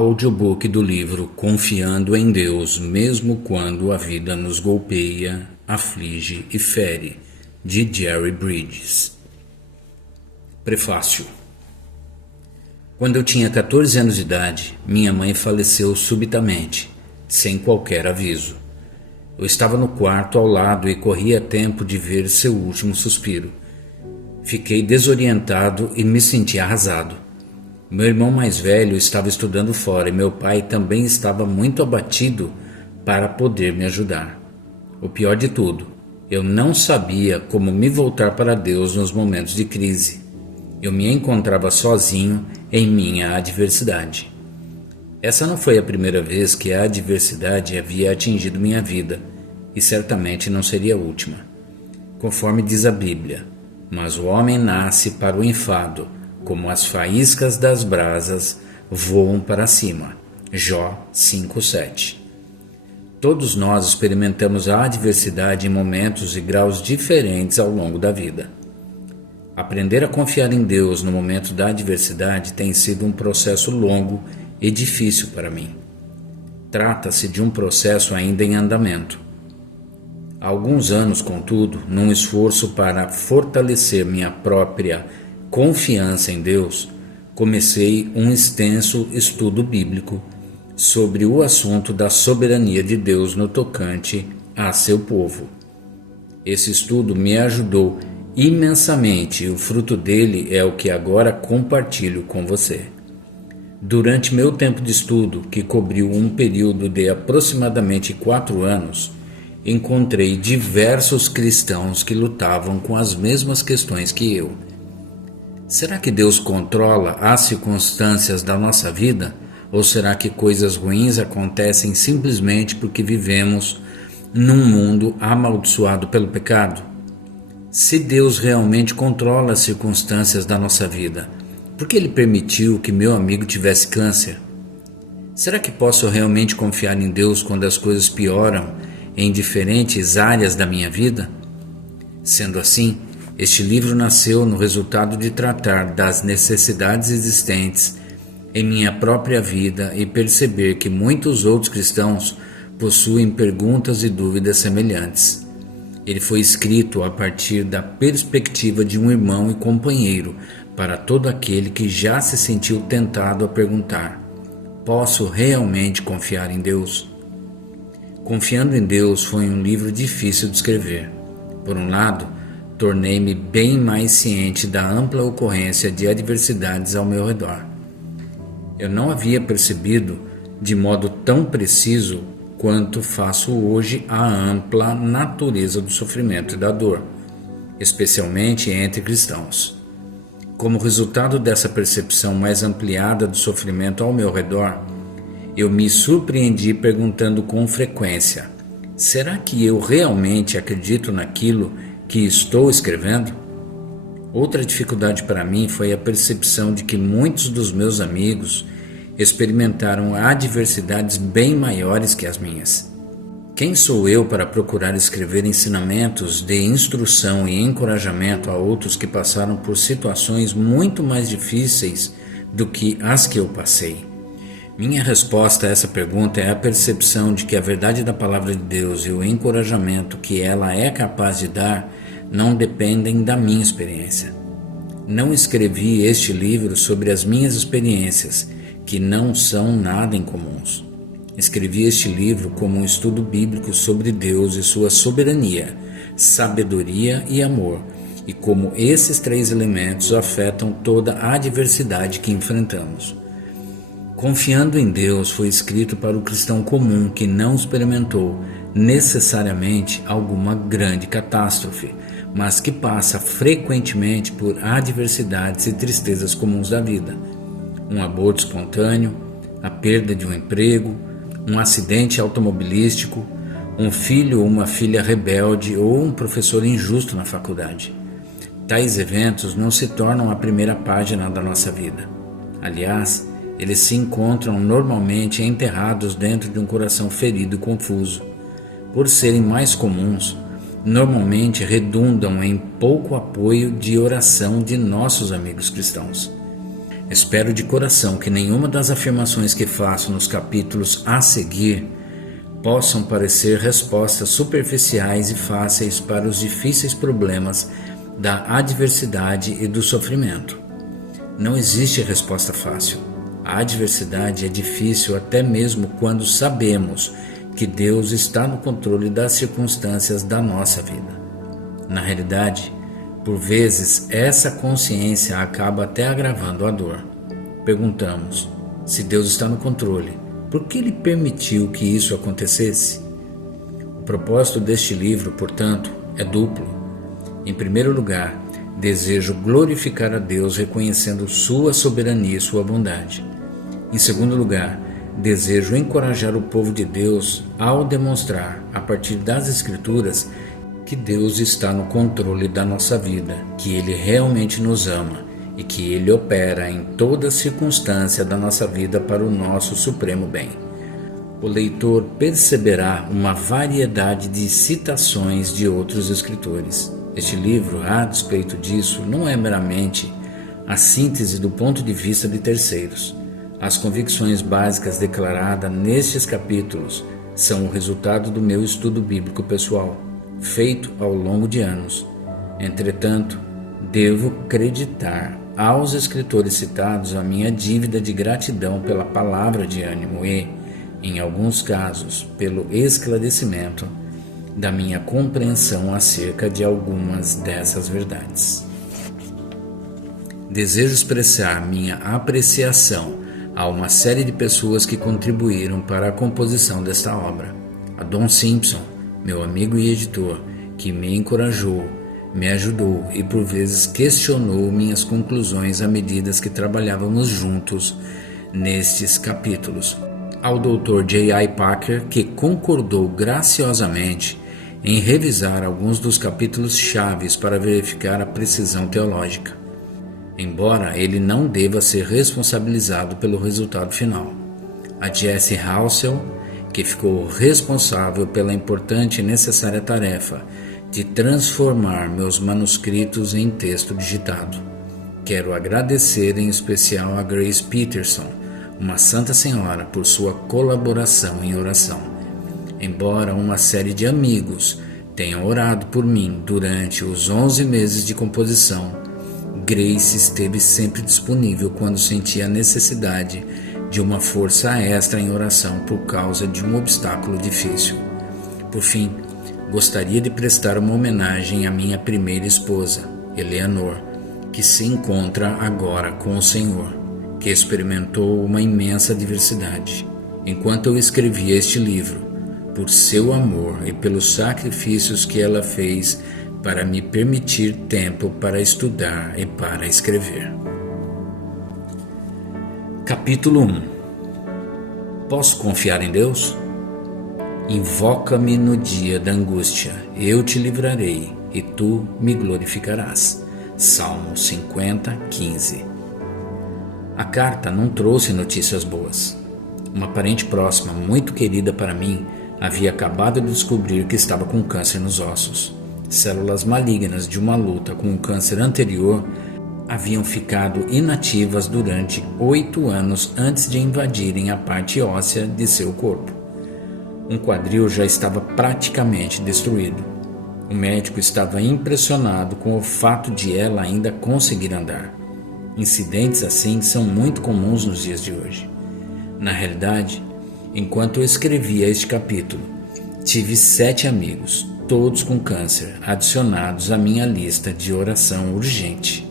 Audiobook do livro Confiando em Deus, mesmo quando a vida nos golpeia, aflige e fere, de Jerry Bridges. Prefácio. Quando eu tinha 14 anos de idade, minha mãe faleceu subitamente, sem qualquer aviso. Eu estava no quarto ao lado e corria tempo de ver seu último suspiro. Fiquei desorientado e me senti arrasado. Meu irmão mais velho estava estudando fora e meu pai também estava muito abatido para poder me ajudar. O pior de tudo, eu não sabia como me voltar para Deus nos momentos de crise. Eu me encontrava sozinho em minha adversidade. Essa não foi a primeira vez que a adversidade havia atingido minha vida, e certamente não seria a última. Conforme diz a Bíblia, mas o homem nasce para o enfado, como as faíscas das brasas voam para cima. Jó 5:7. Todos nós experimentamos a adversidade em momentos e graus diferentes ao longo da vida. Aprender a confiar em Deus no momento da adversidade tem sido um processo longo e difícil para mim. Trata-se de um processo ainda em andamento. Há alguns anos, contudo, num esforço para fortalecer minha própria confiança em Deus, comecei um extenso estudo bíblico sobre o assunto da soberania de Deus no tocante a seu povo. Esse estudo me ajudou imensamente e o fruto dele é o que agora compartilho com você. Durante meu tempo de estudo, que cobriu um período de aproximadamente 4 anos, encontrei diversos cristãos que lutavam com as mesmas questões que eu. Será que Deus controla as circunstâncias da nossa vida? Ou será que coisas ruins acontecem simplesmente porque vivemos num mundo amaldiçoado pelo pecado? Se Deus realmente controla as circunstâncias da nossa vida, por que Ele permitiu que meu amigo tivesse câncer? Será que posso realmente confiar em Deus quando as coisas pioram em diferentes áreas da minha vida? Sendo assim, este livro nasceu no resultado de tratar das necessidades existentes em minha própria vida e perceber que muitos outros cristãos possuem perguntas e dúvidas semelhantes. Ele foi escrito a partir da perspectiva de um irmão e companheiro para todo aquele que já se sentiu tentado a perguntar: posso realmente confiar em Deus? Confiando em Deus foi um livro difícil de escrever. Por um lado, tornei-me bem mais ciente da ampla ocorrência de adversidades ao meu redor. Eu não havia percebido de modo tão preciso quanto faço hoje a ampla natureza do sofrimento e da dor, especialmente entre cristãos. Como resultado dessa percepção mais ampliada do sofrimento ao meu redor, eu me surpreendi perguntando com frequência: será que eu realmente acredito naquilo que estou escrevendo? Outra dificuldade para mim foi a percepção de que muitos dos meus amigos experimentaram adversidades bem maiores que as minhas. Quem sou eu para procurar escrever ensinamentos de instrução e encorajamento a outros que passaram por situações muito mais difíceis do que as que eu passei? Minha resposta a essa pergunta é a percepção de que a verdade da palavra de Deus e o encorajamento que ela é capaz de dar não dependem da minha experiência. Não escrevi este livro sobre as minhas experiências, que não são nada incomuns. Escrevi este livro como um estudo bíblico sobre Deus e sua soberania, sabedoria e amor, e como esses 3 elementos afetam toda a adversidade que enfrentamos. Confiando em Deus foi escrito para o cristão comum que não experimentou necessariamente alguma grande catástrofe, mas que passa frequentemente por adversidades e tristezas comuns da vida. Um aborto espontâneo, a perda de um emprego, um acidente automobilístico, um filho ou uma filha rebelde ou um professor injusto na faculdade. Tais eventos não se tornam a primeira página da nossa vida. Aliás, eles se encontram normalmente enterrados dentro de um coração ferido e confuso. Por serem mais comuns, normalmente redundam em pouco apoio de oração de nossos amigos cristãos. Espero de coração que nenhuma das afirmações que faço nos capítulos a seguir possam parecer respostas superficiais e fáceis para os difíceis problemas da adversidade e do sofrimento. Não existe resposta fácil. A adversidade é difícil até mesmo quando sabemos que Deus está no controle das circunstâncias da nossa vida. Na realidade, por vezes, essa consciência acaba até agravando a dor. Perguntamos: se Deus está no controle, por que Ele permitiu que isso acontecesse? O propósito deste livro, portanto, é duplo. Em primeiro lugar, desejo glorificar a Deus reconhecendo sua soberania e sua bondade. Em segundo lugar, desejo encorajar o povo de Deus ao demonstrar, a partir das Escrituras, que Deus está no controle da nossa vida, que Ele realmente nos ama e que Ele opera em toda circunstância da nossa vida para o nosso supremo bem. O leitor perceberá uma variedade de citações de outros escritores. Este livro, a despeito disso, não é meramente a síntese do ponto de vista de terceiros. As convicções básicas declaradas nestes capítulos são o resultado do meu estudo bíblico pessoal, feito ao longo de anos. Entretanto, devo creditar aos escritores citados a minha dívida de gratidão pela palavra de ânimo e, em alguns casos, pelo esclarecimento da minha compreensão acerca de algumas dessas verdades. Desejo expressar minha apreciação a uma série de pessoas que contribuíram para a composição desta obra. A Don Simpson, meu amigo e editor, que me encorajou, me ajudou e por vezes questionou minhas conclusões à medida que trabalhávamos juntos nestes capítulos. Ao Dr. J.I. Packer, que concordou graciosamente em revisar alguns dos capítulos chaves para verificar a precisão teológica, embora ele não deva ser responsabilizado pelo resultado final. A Jesse Halsell, que ficou responsável pela importante e necessária tarefa de transformar meus manuscritos em texto digitado. Quero agradecer em especial a Grace Peterson, uma Santa Senhora, por sua colaboração em oração. Embora uma série de amigos tenham orado por mim durante os 11 meses de composição, Grace esteve sempre disponível quando sentia a necessidade de uma força extra em oração por causa de um obstáculo difícil. Por fim, gostaria de prestar uma homenagem à minha primeira esposa, Eleanor, que se encontra agora com o Senhor, que experimentou uma imensa adversidade. Enquanto eu escrevia este livro, por seu amor e pelos sacrifícios que ela fez para me permitir tempo para estudar e para escrever. Capítulo 1. Posso confiar em Deus? Invoca-me no dia da angústia, eu te livrarei e tu me glorificarás. Salmo 50, 15. A carta não trouxe notícias boas. Uma parente próxima, muito querida para mim, havia acabado de descobrir que estava com câncer nos ossos. Células malignas de uma luta com um câncer anterior haviam ficado inativas durante 8 anos antes de invadirem a parte óssea de seu corpo. Um quadril já estava praticamente destruído. O médico estava impressionado com o fato de ela ainda conseguir andar. Incidentes assim são muito comuns nos dias de hoje. Na realidade, enquanto eu escrevia este capítulo, tive 7 amigos, todos com câncer, adicionados à minha lista de oração urgente.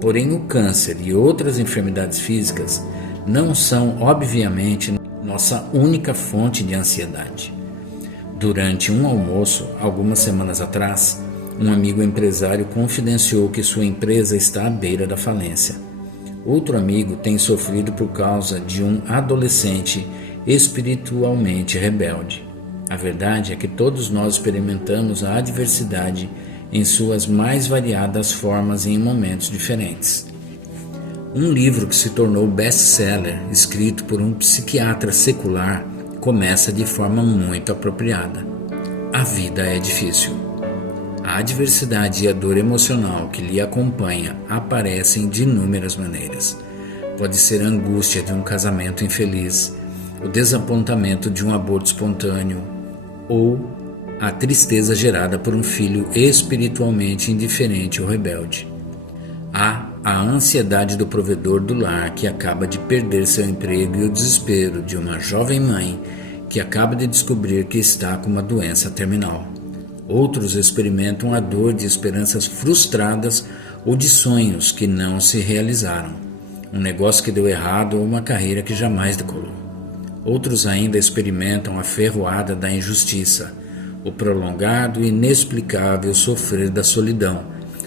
Porém, o câncer e outras enfermidades físicas não são, obviamente, nossa única fonte de ansiedade. Durante um almoço, algumas semanas atrás, um amigo empresário confidenciou que sua empresa está à beira da falência. Outro amigo tem sofrido por causa de um adolescente espiritualmente rebelde. A verdade é que todos nós experimentamos a adversidade em suas mais variadas formas e em momentos diferentes. Um livro que se tornou best-seller, escrito por um psiquiatra secular, começa de forma muito apropriada. A vida é difícil. A adversidade e a dor emocional que lhe acompanha aparecem de inúmeras maneiras. Pode ser a angústia de um casamento infeliz, o desapontamento de um aborto espontâneo ou a tristeza gerada por um filho espiritualmente indiferente ou rebelde. Há a ansiedade do provedor do lar que acaba de perder seu emprego e o desespero de uma jovem mãe que acaba de descobrir que está com uma doença terminal. Outros experimentam a dor de esperanças frustradas ou de sonhos que não se realizaram, um negócio que deu errado ou uma carreira que jamais decolou. Outros ainda experimentam a ferroada da injustiça, o prolongado e inexplicável sofrer da solidão,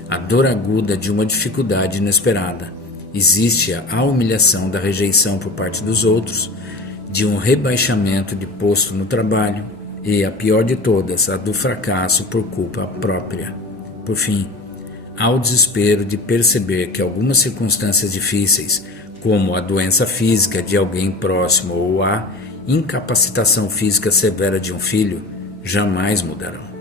a dor aguda de uma dificuldade inesperada. Existe a humilhação da rejeição por parte dos outros, de um rebaixamento de posto no trabalho e, a pior de todas, a do fracasso por culpa própria. Por fim, há o desespero de perceber que algumas circunstâncias difíceis, como a doença física de alguém próximo ou a incapacitação física severa de um filho, jamais mudarão.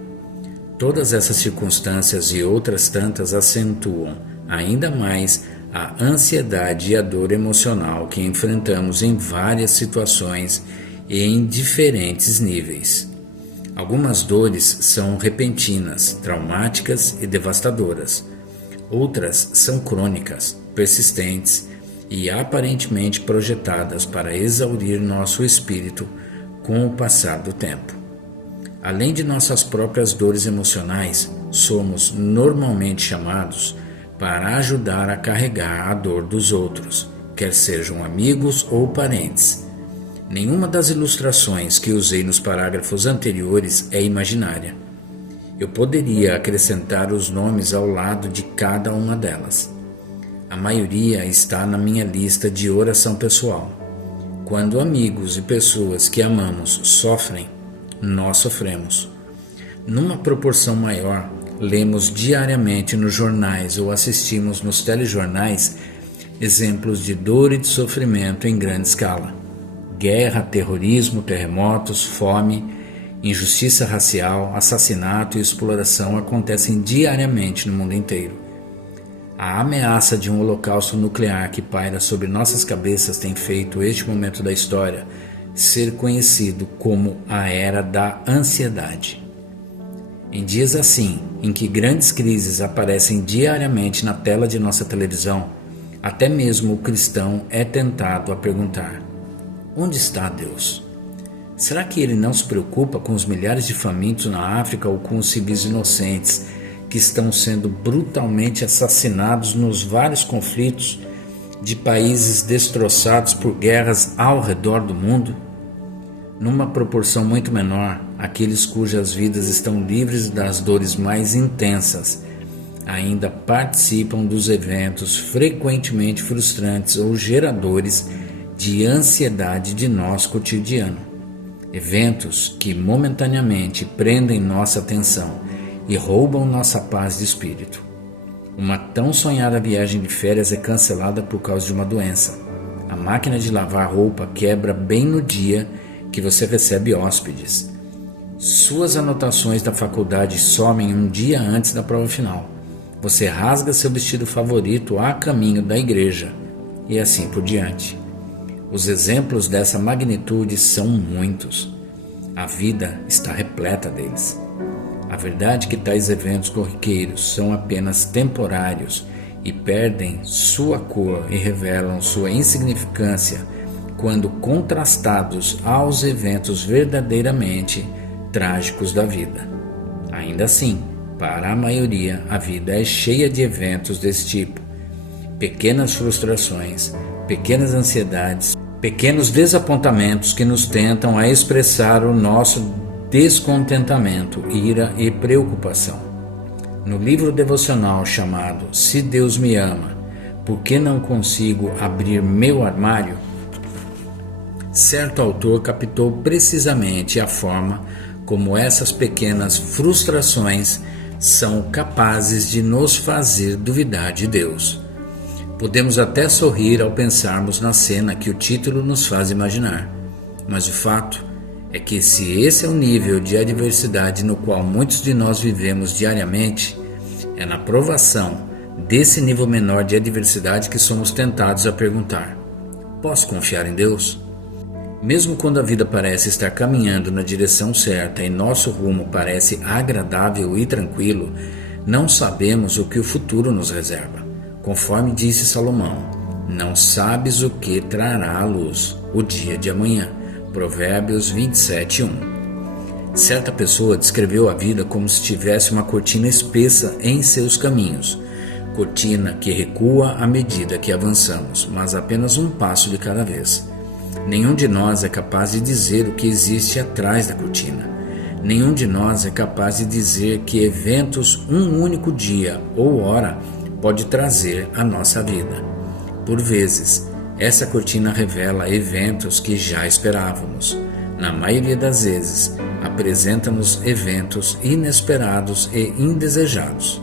Todas essas circunstâncias e outras tantas acentuam ainda mais a ansiedade e a dor emocional que enfrentamos em várias situações e em diferentes níveis. Algumas dores são repentinas, traumáticas e devastadoras. Outras são crônicas, persistentes e aparentemente projetadas para exaurir nosso espírito com o passar do tempo. Além de nossas próprias dores emocionais, somos normalmente chamados para ajudar a carregar a dor dos outros, quer sejam amigos ou parentes. Nenhuma das ilustrações que usei nos parágrafos anteriores é imaginária. Eu poderia acrescentar os nomes ao lado de cada uma delas. A maioria está na minha lista de oração pessoal. Quando amigos e pessoas que amamos sofrem, nós sofremos. Numa proporção maior, lemos diariamente nos jornais ou assistimos nos telejornais exemplos de dor e de sofrimento em grande escala. Guerra, terrorismo, terremotos, fome, injustiça racial, assassinato e exploração acontecem diariamente no mundo inteiro. A ameaça de um holocausto nuclear que paira sobre nossas cabeças tem feito este momento da história ser conhecido como a Era da Ansiedade. Em dias assim, em que grandes crises aparecem diariamente na tela de nossa televisão, até mesmo o cristão é tentado a perguntar: onde está Deus? Será que ele não se preocupa com os milhares de famintos na África ou com os civis inocentes que estão sendo brutalmente assassinados nos vários conflitos de países destroçados por guerras ao redor do mundo? Numa proporção muito menor, aqueles cujas vidas estão livres das dores mais intensas ainda participam dos eventos frequentemente frustrantes ou geradores de ansiedade de nosso cotidiano. Eventos que momentaneamente prendem nossa atenção e roubam nossa paz de espírito. Uma tão sonhada viagem de férias é cancelada por causa de uma doença. A máquina de lavar roupa quebra bem no dia que você recebe hóspedes. Suas anotações da faculdade somem um dia antes da prova final. Você rasga seu vestido favorito a caminho da igreja e assim por diante. Os exemplos dessa magnitude são muitos. A vida está repleta deles. A verdade é que tais eventos corriqueiros são apenas temporários e perdem sua cor e revelam sua insignificância quando contrastados aos eventos verdadeiramente trágicos da vida. Ainda assim, para a maioria, a vida é cheia de eventos desse tipo. Pequenas frustrações, pequenas ansiedades, pequenos desapontamentos que nos tentam a expressar o nosso descontentamento, ira e preocupação. No livro devocional chamado Se Deus Me Ama, Por que Não Consigo Abrir Meu Armário?, certo autor captou precisamente a forma como essas pequenas frustrações são capazes de nos fazer duvidar de Deus. Podemos até sorrir ao pensarmos na cena que o título nos faz imaginar, mas o fato é que se esse é o nível de adversidade no qual muitos de nós vivemos diariamente, é na provação desse nível menor de adversidade que somos tentados a perguntar: Posso confiar em Deus? Mesmo quando a vida parece estar caminhando na direção certa e nosso rumo parece agradável e tranquilo, não sabemos o que o futuro nos reserva. Conforme disse Salomão, não sabes o que trará à luz o dia de amanhã. Provérbios 27:1. Certa pessoa descreveu a vida como se tivesse uma cortina espessa em seus caminhos. Cortina que recua à medida que avançamos, mas apenas um passo de cada vez. Nenhum de nós é capaz de dizer o que existe atrás da cortina. Nenhum de nós é capaz de dizer que eventos um único dia ou hora pode trazer à nossa vida. Por vezes, essa cortina revela eventos que já esperávamos. Na maioria das vezes, apresenta-nos eventos inesperados e indesejados.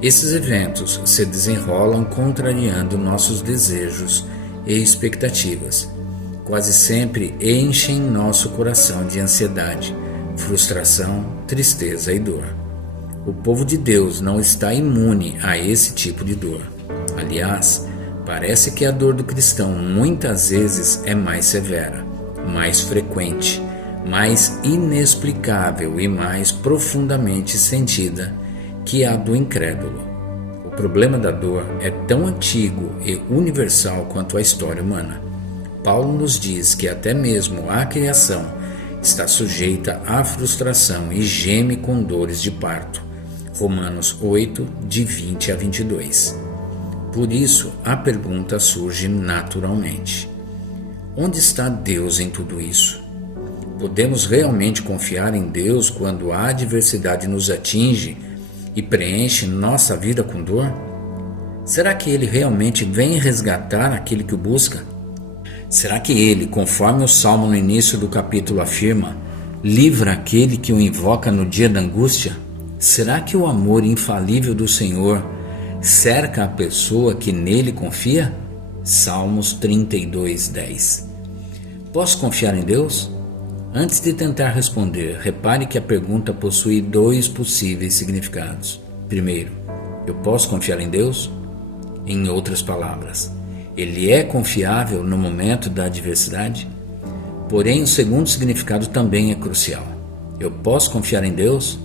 Esses eventos se desenrolam contrariando nossos desejos e expectativas. Quase sempre enchem nosso coração de ansiedade, frustração, tristeza e dor. O povo de Deus não está imune a esse tipo de dor. Aliás, parece que a dor do cristão muitas vezes é mais severa, mais frequente, mais inexplicável e mais profundamente sentida que a do incrédulo. O problema da dor é tão antigo e universal quanto a história humana. Paulo nos diz que até mesmo a criação está sujeita à frustração e geme com dores de parto. Romanos 8, de 20 a 22. Por isso, a pergunta surge naturalmente: onde está Deus em tudo isso? Podemos realmente confiar em Deus quando a adversidade nos atinge e preenche nossa vida com dor? Será que Ele realmente vem resgatar aquele que o busca? Será que Ele, conforme o Salmo no início do capítulo afirma, livra aquele que o invoca no dia da angústia? Será que o amor infalível do Senhor cerca a pessoa que nele confia? Salmos 32:10. Posso confiar em Deus? Antes de tentar responder, repare que a pergunta possui dois possíveis significados. Primeiro, eu posso confiar em Deus? Em outras palavras, Ele é confiável no momento da adversidade? Porém, o segundo significado também é crucial. Eu posso confiar em Deus?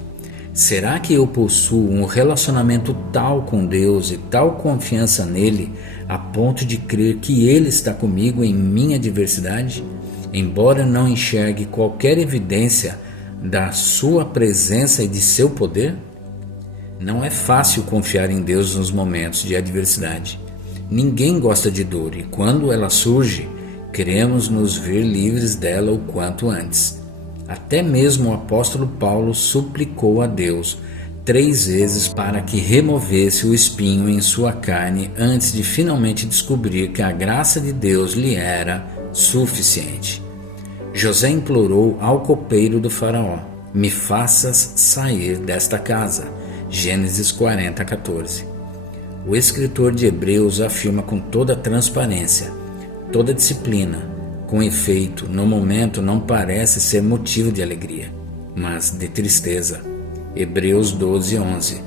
Será que eu possuo um relacionamento tal com Deus e tal confiança nele a ponto de crer que Ele está comigo em minha adversidade, embora não enxergue qualquer evidência da sua presença e de seu poder? Não é fácil confiar em Deus nos momentos de adversidade. Ninguém gosta de dor e quando ela surge, queremos nos ver livres dela o quanto antes. Até mesmo o apóstolo Paulo suplicou a Deus 3 vezes para que removesse o espinho em sua carne antes de finalmente descobrir que a graça de Deus lhe era suficiente. José implorou ao copeiro do faraó: me faças sair desta casa. Gênesis 40:14. O escritor de Hebreus afirma com toda transparência, toda disciplina, com efeito, no momento não parece ser motivo de alegria, mas de tristeza. Hebreus 12:11.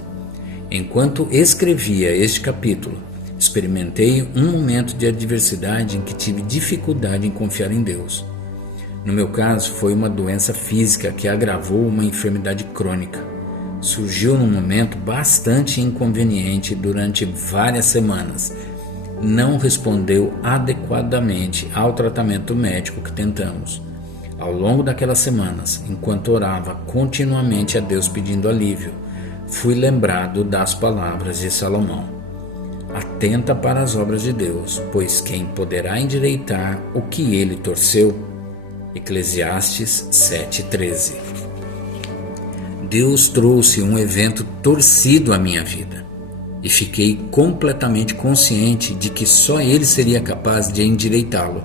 Enquanto escrevia este capítulo, experimentei um momento de adversidade em que tive dificuldade em confiar em Deus. No meu caso, foi uma doença física que agravou uma enfermidade crônica. Surgiu num momento bastante inconveniente durante várias semanas. Não respondeu adequadamente ao tratamento médico que tentamos. Ao longo daquelas semanas, enquanto orava continuamente a Deus pedindo alívio, fui lembrado das palavras de Salomão: atenta para as obras de Deus, pois quem poderá endireitar o que ele torceu? Eclesiastes 7:13. Deus trouxe um evento torcido à minha vida e fiquei completamente consciente de que só Ele seria capaz de endireitá-lo.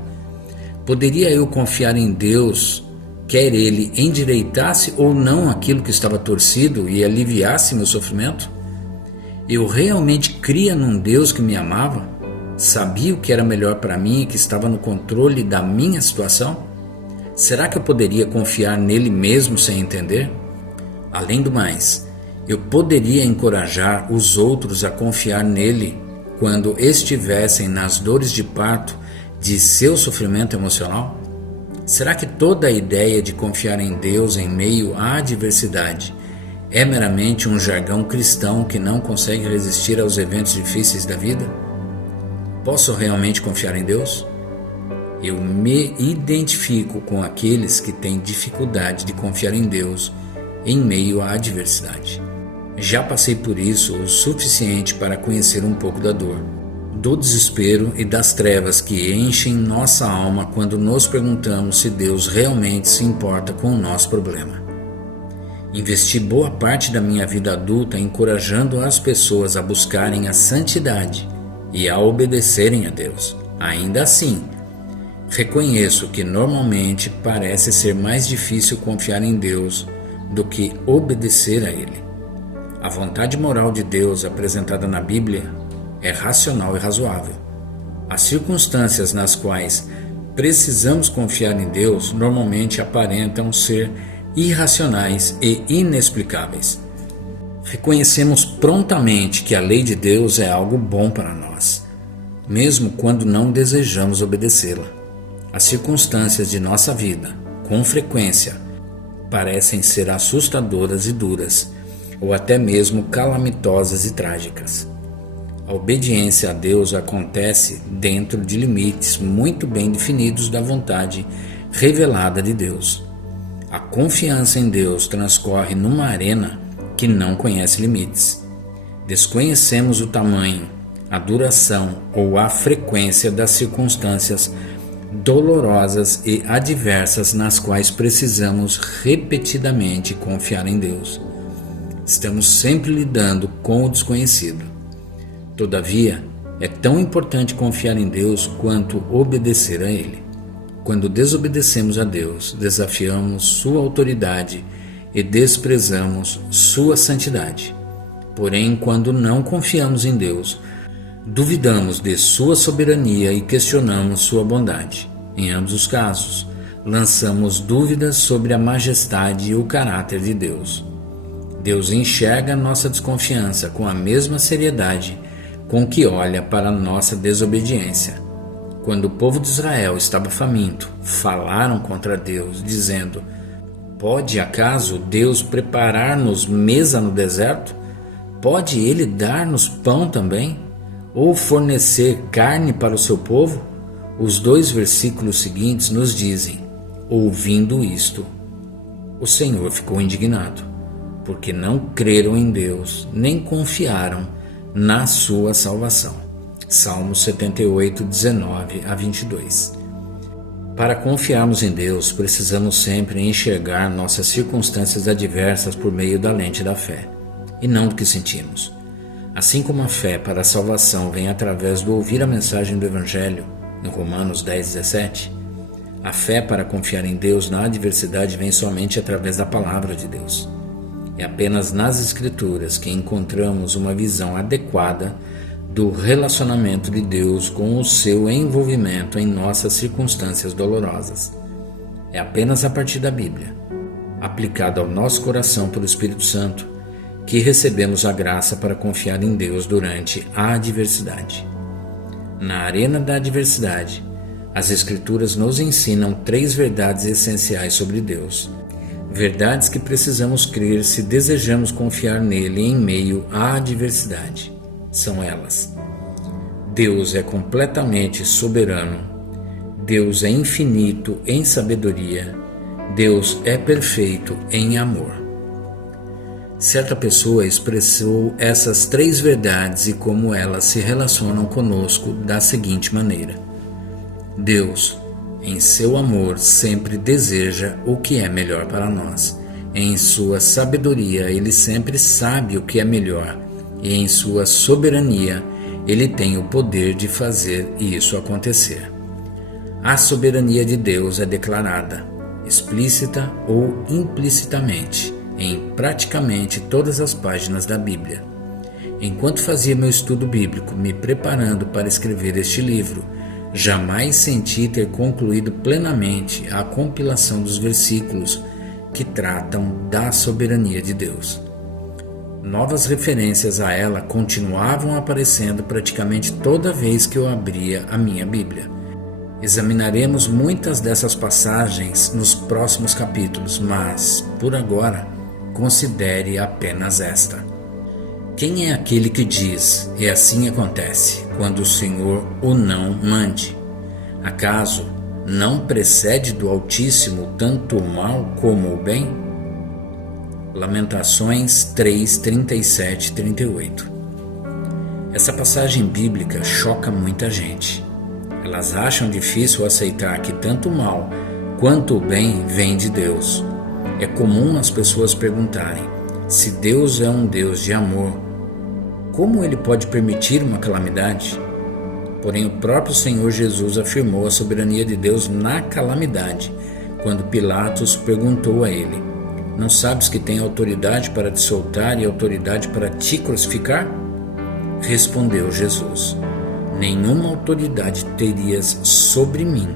Poderia eu confiar em Deus, quer Ele endireitasse ou não aquilo que estava torcido e aliviasse meu sofrimento? Eu realmente cria num Deus que me amava? Sabia o que era melhor para mim e que estava no controle da minha situação? Será que eu poderia confiar nele mesmo sem entender? Além do mais, eu poderia encorajar os outros a confiar nele quando estivessem nas dores de parto de seu sofrimento emocional? Será que toda a ideia de confiar em Deus em meio à adversidade é meramente um jargão cristão que não consegue resistir aos eventos difíceis da vida? Posso realmente confiar em Deus? Eu me identifico com aqueles que têm dificuldade de confiar em Deus em meio à adversidade. Já passei por isso o suficiente para conhecer um pouco da dor, do desespero e das trevas que enchem nossa alma quando nos perguntamos se Deus realmente se importa com o nosso problema. Investi boa parte da minha vida adulta encorajando as pessoas a buscarem a santidade e a obedecerem a Deus. Ainda assim, reconheço que normalmente parece ser mais difícil confiar em Deus do que obedecer a Ele. A vontade moral de Deus apresentada na Bíblia é racional e razoável. As circunstâncias nas quais precisamos confiar em Deus normalmente aparentam ser irracionais e inexplicáveis. Reconhecemos prontamente que a lei de Deus é algo bom para nós, mesmo quando não desejamos obedecê-la. As circunstâncias de nossa vida, com frequência, parecem ser assustadoras e duras, ou até mesmo calamitosas e trágicas. A obediência a Deus acontece dentro de limites muito bem definidos da vontade revelada de Deus. A confiança em Deus transcorre numa arena que não conhece limites. Desconhecemos o tamanho, a duração ou a frequência das circunstâncias dolorosas e adversas nas quais precisamos repetidamente confiar em Deus. Estamos sempre lidando com o desconhecido. Todavia, é tão importante confiar em Deus quanto obedecer a Ele. Quando desobedecemos a Deus, desafiamos Sua autoridade e desprezamos Sua santidade. Porém, quando não confiamos em Deus, duvidamos de Sua soberania e questionamos Sua bondade. Em ambos os casos, lançamos dúvidas sobre a majestade e o caráter de Deus. Deus enxerga nossa desconfiança com a mesma seriedade com que olha para a nossa desobediência. Quando o povo de Israel estava faminto, falaram contra Deus, dizendo: pode acaso Deus preparar-nos mesa no deserto? Pode Ele dar-nos pão também? Ou fornecer carne para o seu povo? Os 2 versículos seguintes nos dizem: ouvindo isto, o Senhor ficou indignado, porque não creram em Deus, nem confiaram na sua salvação. Salmos 78, 19 a 22. Para confiarmos em Deus, precisamos sempre enxergar nossas circunstâncias adversas por meio da lente da fé, e não do que sentimos. Assim como a fé para a salvação vem através do ouvir a mensagem do Evangelho, em Romanos 10, 17, a fé para confiar em Deus na adversidade vem somente através da palavra de Deus. É apenas nas Escrituras que encontramos uma visão adequada do relacionamento de Deus com o seu envolvimento em nossas circunstâncias dolorosas. É apenas a partir da Bíblia, aplicada ao nosso coração pelo Espírito Santo, que recebemos a graça para confiar em Deus durante a adversidade. Na arena da adversidade, as Escrituras nos ensinam 3 verdades essenciais sobre Deus. Verdades que precisamos crer se desejamos confiar nele em meio à adversidade. São elas: Deus é completamente soberano, Deus é infinito em sabedoria, Deus é perfeito em amor. Certa pessoa expressou essas 3 verdades e como elas se relacionam conosco da seguinte maneira: Deus, em seu amor, sempre deseja o que é melhor para nós. Em sua sabedoria, Ele sempre sabe o que é melhor. E em sua soberania, Ele tem o poder de fazer isso acontecer. A soberania de Deus é declarada, explícita ou implicitamente, em praticamente todas as páginas da Bíblia. Enquanto fazia meu estudo bíblico, me preparando para escrever este livro, jamais senti ter concluído plenamente a compilação dos versículos que tratam da soberania de Deus. Novas referências a ela continuavam aparecendo praticamente toda vez que eu abria a minha Bíblia. Examinaremos muitas dessas passagens nos próximos capítulos, mas, por agora, considere apenas esta. Quem é aquele que diz, e assim acontece, quando o Senhor o não mande? Acaso não precede do Altíssimo tanto o mal como o bem? Lamentações 3, 37 e 38. Essa passagem bíblica choca muita gente. Elas acham difícil aceitar que tanto o mal quanto o bem vem de Deus. É comum as pessoas perguntarem: se Deus é um Deus de amor, como Ele pode permitir uma calamidade? Porém, o próprio Senhor Jesus afirmou a soberania de Deus na calamidade, quando Pilatos perguntou a Ele: não sabes que tem autoridade para te soltar e autoridade para te crucificar? Respondeu Jesus: nenhuma autoridade terias sobre mim,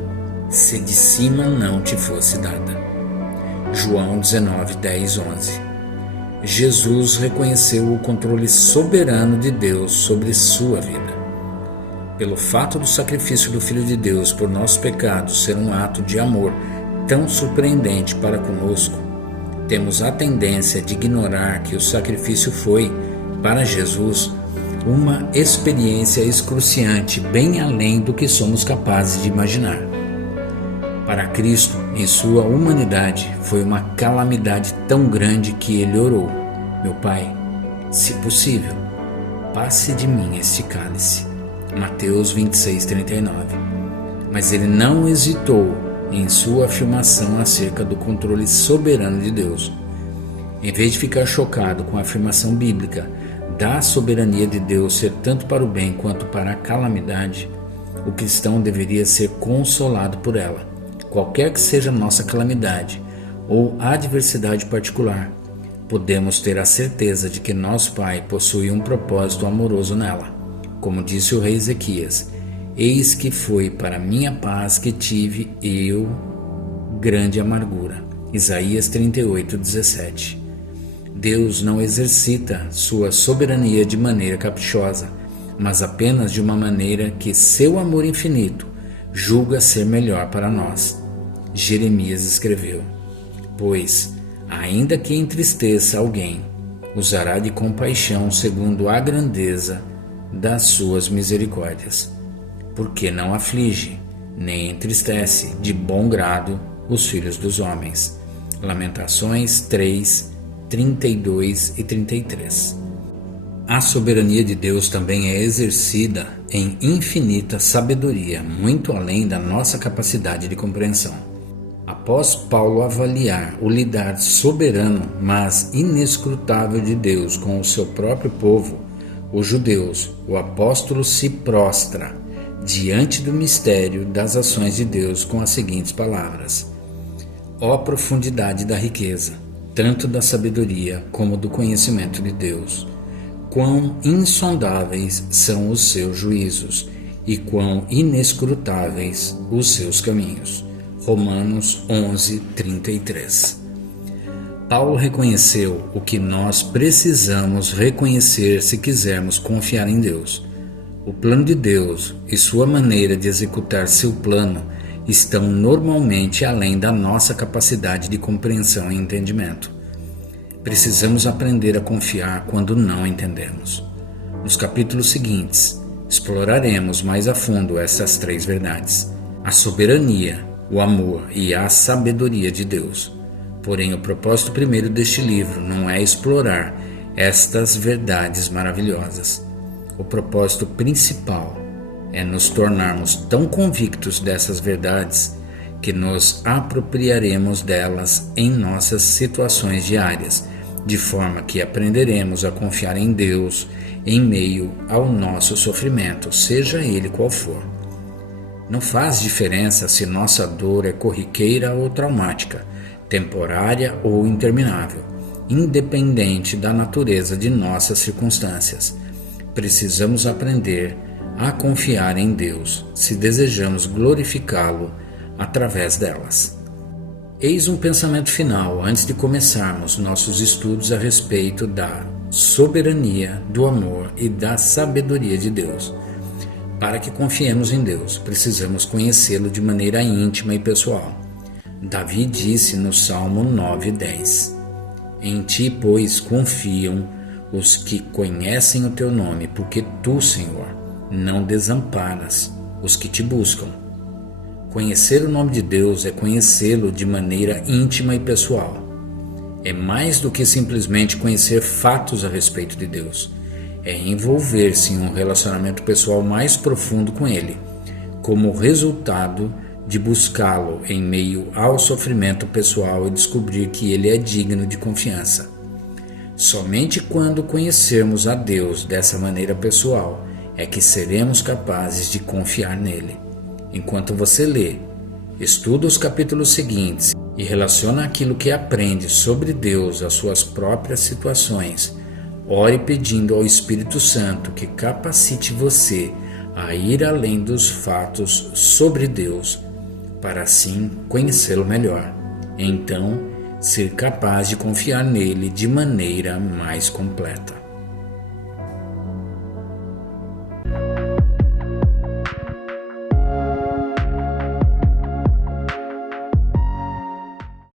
se de cima não te fosse dada. João 19, 10, 11. Jesus reconheceu o controle soberano de Deus sobre sua vida. Pelo fato do sacrifício do Filho de Deus por nossos pecados ser um ato de amor tão surpreendente para conosco, temos a tendência de ignorar que o sacrifício foi, para Jesus, uma experiência excruciante bem além do que somos capazes de imaginar. Para Cristo, em sua humanidade, foi uma calamidade tão grande que ele orou: meu Pai, se possível, passe de mim este cálice. Mateus 26, 39. Mas ele não hesitou em sua afirmação acerca do controle soberano de Deus. Em vez de ficar chocado com a afirmação bíblica da soberania de Deus ser tanto para o bem quanto para a calamidade, o cristão deveria ser consolado por ela, qualquer que seja a nossa calamidade ou adversidade particular. Podemos ter a certeza de que nosso Pai possui um propósito amoroso nela. Como disse o rei Ezequias: eis que foi para minha paz que tive eu grande amargura. Isaías 38, 17. Deus não exercita sua soberania de maneira caprichosa, mas apenas de uma maneira que seu amor infinito julga ser melhor para nós. Jeremias escreveu: pois, ainda que entristeça alguém, usará de compaixão segundo a grandeza das suas misericórdias, porque não aflige, nem entristece de bom grado os filhos dos homens. Lamentações 3, 32 e 33. A soberania de Deus também é exercida em infinita sabedoria, muito além da nossa capacidade de compreensão. Após Paulo avaliar o lidar soberano, mas inescrutável de Deus com o seu próprio povo, os judeus, o apóstolo se prostra diante do mistério das ações de Deus com as seguintes palavras: ó profundidade da riqueza, tanto da sabedoria como do conhecimento de Deus! Quão insondáveis são os seus juízos e quão inescrutáveis os seus caminhos. Romanos 11, 33. Paulo reconheceu o que nós precisamos reconhecer se quisermos confiar em Deus. O plano de Deus e sua maneira de executar seu plano estão normalmente além da nossa capacidade de compreensão e entendimento. Precisamos aprender a confiar quando não entendemos. Nos capítulos seguintes, exploraremos mais a fundo essas três verdades: a soberania, o amor e a sabedoria de Deus. Porém, o propósito primeiro deste livro não é explorar estas verdades maravilhosas. O propósito principal é nos tornarmos tão convictos dessas verdades que nos apropriaremos delas em nossas situações diárias, de forma que aprenderemos a confiar em Deus em meio ao nosso sofrimento, seja ele qual for. Não faz diferença se nossa dor é corriqueira ou traumática, temporária ou interminável, independente da natureza de nossas circunstâncias. Precisamos aprender a confiar em Deus se desejamos glorificá-lo através delas. Eis um pensamento final antes de começarmos nossos estudos a respeito da soberania, do amor e da sabedoria de Deus. Para que confiemos em Deus, precisamos conhecê-lo de maneira íntima e pessoal. Davi disse no Salmo 9:10: Em ti, pois, confiam os que conhecem o teu nome, porque tu, Senhor, não desamparas os que te buscam. Conhecer o nome de Deus é conhecê-lo de maneira íntima e pessoal. É mais do que simplesmente conhecer fatos a respeito de Deus. É envolver-se em um relacionamento pessoal mais profundo com Ele, como resultado de buscá-lo em meio ao sofrimento pessoal e descobrir que Ele é digno de confiança. Somente quando conhecermos a Deus dessa maneira pessoal é que seremos capazes de confiar nele. Enquanto você lê, estuda os capítulos seguintes e relaciona aquilo que aprende sobre Deus às suas próprias situações, ore pedindo ao Espírito Santo que capacite você a ir além dos fatos sobre Deus, para assim conhecê-lo melhor. Então, ser capaz de confiar nele de maneira mais completa.